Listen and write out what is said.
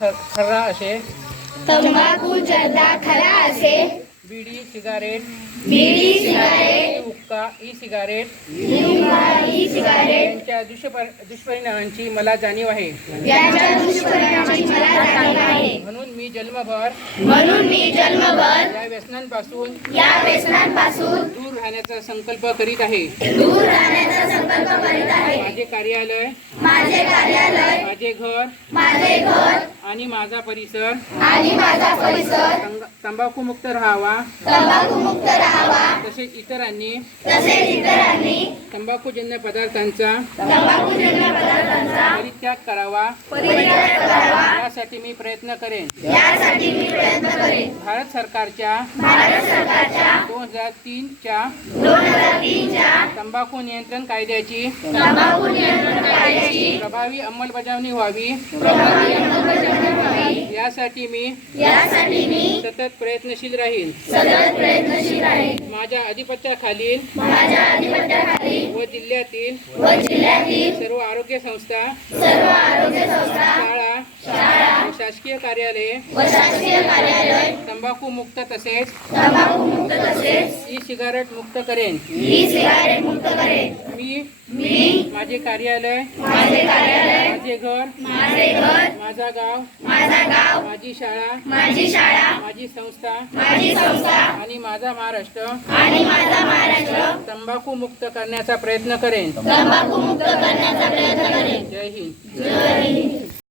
ख- खर्रा असे. तंबाखू जर्दा खरा असे. बिडी सिगारेट. बिडी सिगारेट. हुक्का ई सिगारेट ई सिगारेट यांच्या दुष्पर दुष्परिणामांची मला जाणीव आहे. यांच्या दुष्परिणामाची मला जाणीव आहे. म्हणून मी जन्मभर म्हणून मी जन्मभर या व्यसनांपासून या व्यसनांपासून दूर राहण्याचा संकल्प करीत आहे. दूर राहण्याचा संकल्प करीत आहे. माझे कार्यालय माझे कार्यालय माझे घर माझे घर आणि माझा परिसर. आणि माझा परिसर तंग- तंबाखूमुक्त राहावा. तंबाखूमुक्त राहावा. तसेच इतरांनी तसेच इतरांनी तंबाखूजन्य पदार्थांचा तंबाखूजन्य पदार्थांचा परित्याग करावा. यासाठी मी प्रयत्न करेन. यासाठी मी प्रयत्न करेन. भारत सरकारच्या भारत सरकारच्या दोन हजार तीनच्या दोन हजार तीनच्या तंबाखू नियंत्रण कायद्याची तंबाखू नियंत्रण कायद्याची प्रभावी अंमलबजावणी व्हावी. प्रभावी अंमलबजावणी व्हावी. यासाठी मी यासाठी मी सतत प्रयत्नशील राहीन. सतत प्रयत्नशील आहे माझ्या अधिपत्याखालील माझ्या अधिपत्याखाली जिल्ह्यातील सर्व आरोग्य संस्था सर्व आरोग्य संस्था शाळा शासकीय कार्यालये व शासकीय कार्यालय तंबाखू मुक्त तसेच तंबाखू मुक्त तसेच ई सिगारेट मुक्त करेन. मी मी माझे कार्यालय माझे कार्यालय माझे घर माझे घर माझा गाव माझा गाव माझी शाळा माझी शाळा माझी संस्था माझी संस्था आणि माझा महाराष्ट्र. आणि माझा महाराष्ट्र. तंबाखू मुक्त करण्याचा प्रयत्न करेन. तंबाखू मुक्त करण्याचा प्रयत्न करेन. जय हिंद. जय हिंद.